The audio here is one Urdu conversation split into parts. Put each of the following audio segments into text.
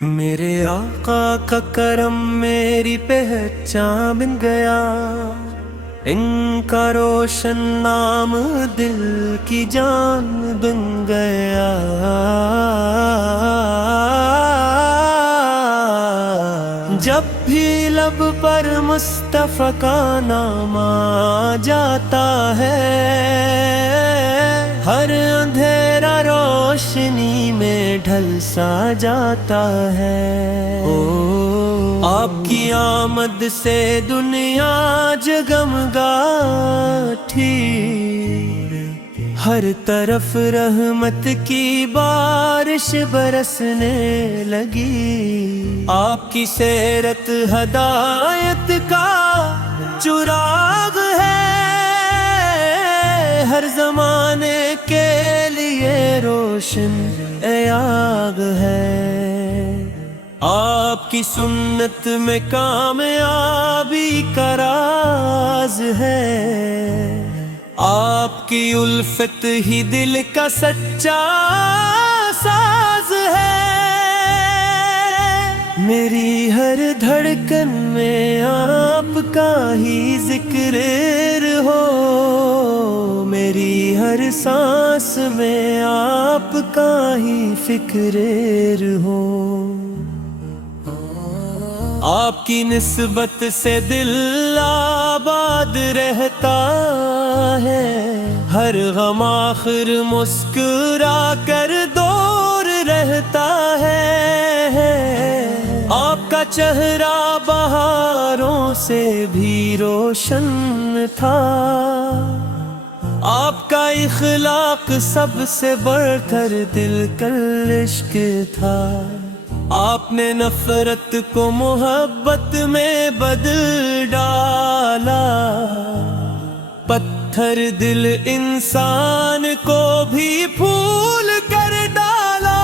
میرے آقا کا کرم میری پہچان بن گیا، ان کا روشن نام دل کی جان بن گیا۔ جب بھی لب پر مصطفیٰ کا نام آ جاتا ہے، ہر اندھیرا روشنی میں ڈھل سا جاتا ہے۔ آپ کی آمد سے دنیا جگمگاتی، ہر طرف رحمت کی بارش برسنے لگی۔ آپ کی سیرت ہدایت کا چراغ ہے، ہر زمانے کے لیے روشن عیاغ ہے۔ آپ کی سنت میں کامیابی کا راز ہے، آپ کی الفت ہی دل کا سچا ساز ہے۔ میری ہر دھڑکن میں آپ کا ہی ذکر ہو، میری ہر سانس میں آپ کا ہی فکر ہو۔ آپ کی نسبت سے دل آباد رہتا ہے، ہر غم آخر مسکرا کر دور رہتا ہے۔ آپ کا چہرہ بہاروں سے بھی روشن تھا، آپ کا اخلاق سب سے بڑھ کر دل کا عشق تھا۔ آپ نے نفرت کو محبت میں بدل ڈالا، پتھر دل انسان کو بھی پھول کر ڈالا۔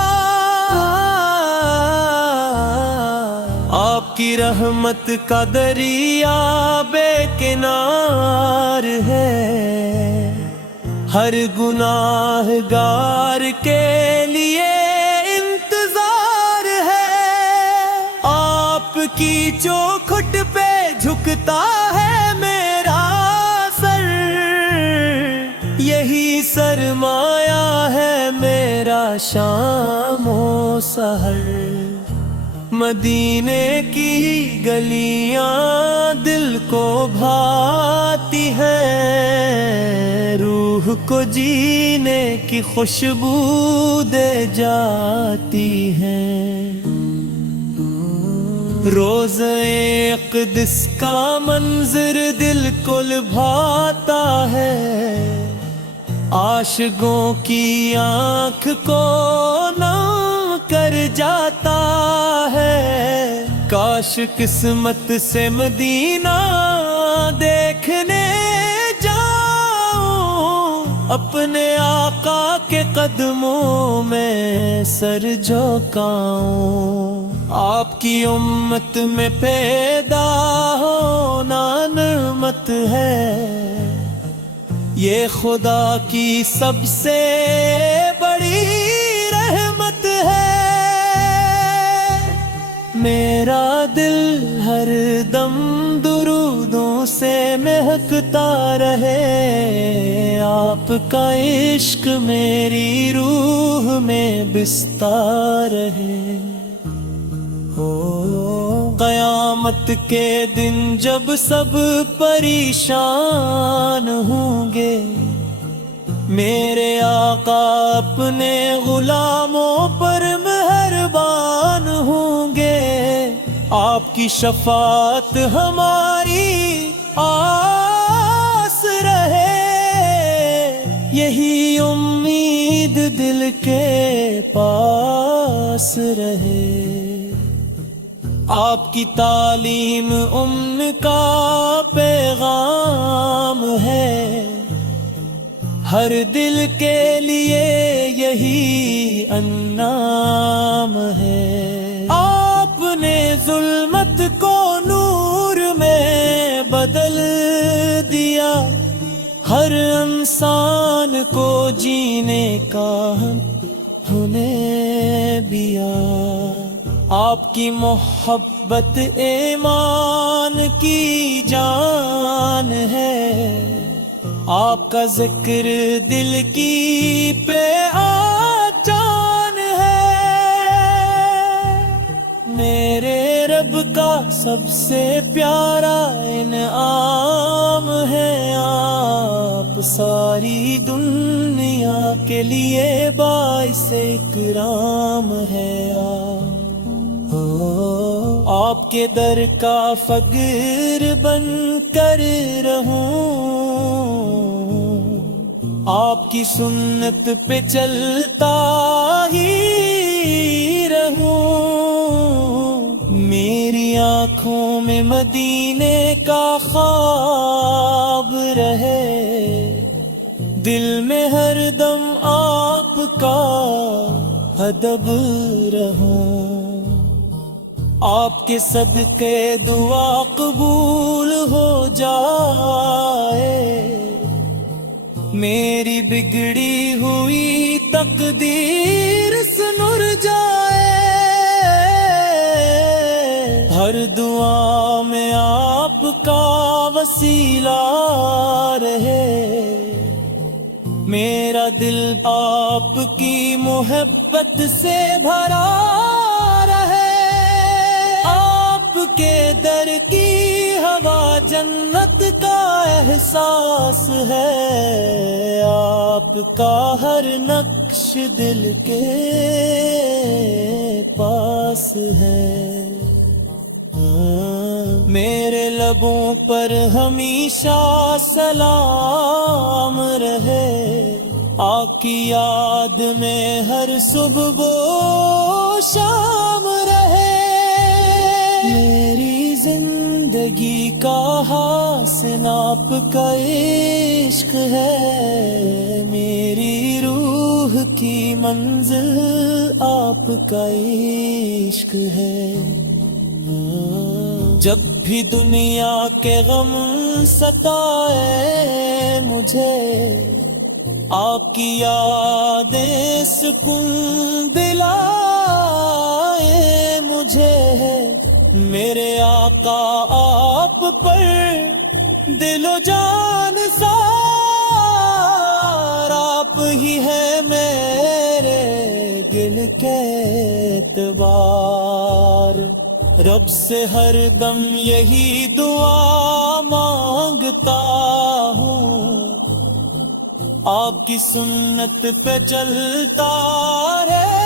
آپ کی رحمت کا دریا بے کنار ہے، ہر گناہ گار کے لیے کی چوکھٹ پہ جھکتا ہے میرا سر، یہی سرمایہ ہے میرا شام و سحر۔ مدینے کی گلیاں دل کو بھاتی ہیں، روح کو جینے کی خوشبو دے جاتی ہیں۔ روضہ اقدس کا منظر دل کو لبھاتا ہے، عاشقوں کی آنکھ کو نم کر جاتا ہے۔ کاش قسمت سے مدینہ دیکھنے اپنے آقا کے قدموں میں سر جھکاؤں۔ آپ کی امت میں پیدا ہونا نعمت ہے، یہ خدا کی سب سے بڑی رحمت ہے۔ میرا دل ہر دم درودوں سے مہکتا رہے، آپ کا عشق میری روح میں بستا رہے۔ قیامت کے دن جب سب پریشان ہوں گے، میرے آقا اپنے غلاموں پر مہربان ہوں گے۔ آپ کی شفاعت ہماری آس رہے، یہی امید دل کے پاس رہے۔ آپ کی تعلیم امن کا پیغام ہے، ہر دل کے لیے یہی انعام ہے۔ آپ نے ظلمت کو نور میں بدل دیا، ہر انسان کو جینے کا ہمیں دیا۔ آپ کی محبت ایمان کی جان ہے، آپ کا ذکر دل کی پہچان ہے۔ میرے رب کا سب سے پیارا انعام ہے آپ، ساری دنیا کے لیے باعث اکرام ہے آپ۔ آپ کے در کا فقیر بن کر رہوں، آپ کی سنت پہ چلتا ہی رہوں، میری آنکھوں میں مدینے کا خواب رہے، دل میں ہر دم آپ کا ادب رہوں۔ آپ کے صدقے دعا قبول ہو جائے، میری بگڑی ہوئی تقدیر سنر جائے، ہر دعا میں آپ کا وسیلہ رہے، میرا دل آپ کی محبت سے بھرا رہے، آپ کے در کی ہوا جنت کا احساس ہے، آپ کا ہر نقش دل کے پاس ہے۔ میرے لبوں پر ہمیشہ سلام رہے، آپ کی یاد میں ہر صبح و شام رہے، میری زندگی کا حاصل آپ کا عشق ہے، میری روح کی منزل آپ کا عشق ہے۔ جب بھی دنیا کے غم ستائے مجھے، آپ کی یادیں سکون دلائے مجھے، میرے آقا آپ پر دل و جان سار، آپ ہی ہے میرے دل کے اعتبار، رب سے ہر دم یہی دعا مانگتا ہوں، آپ کی سنت پہ چلتا رہے،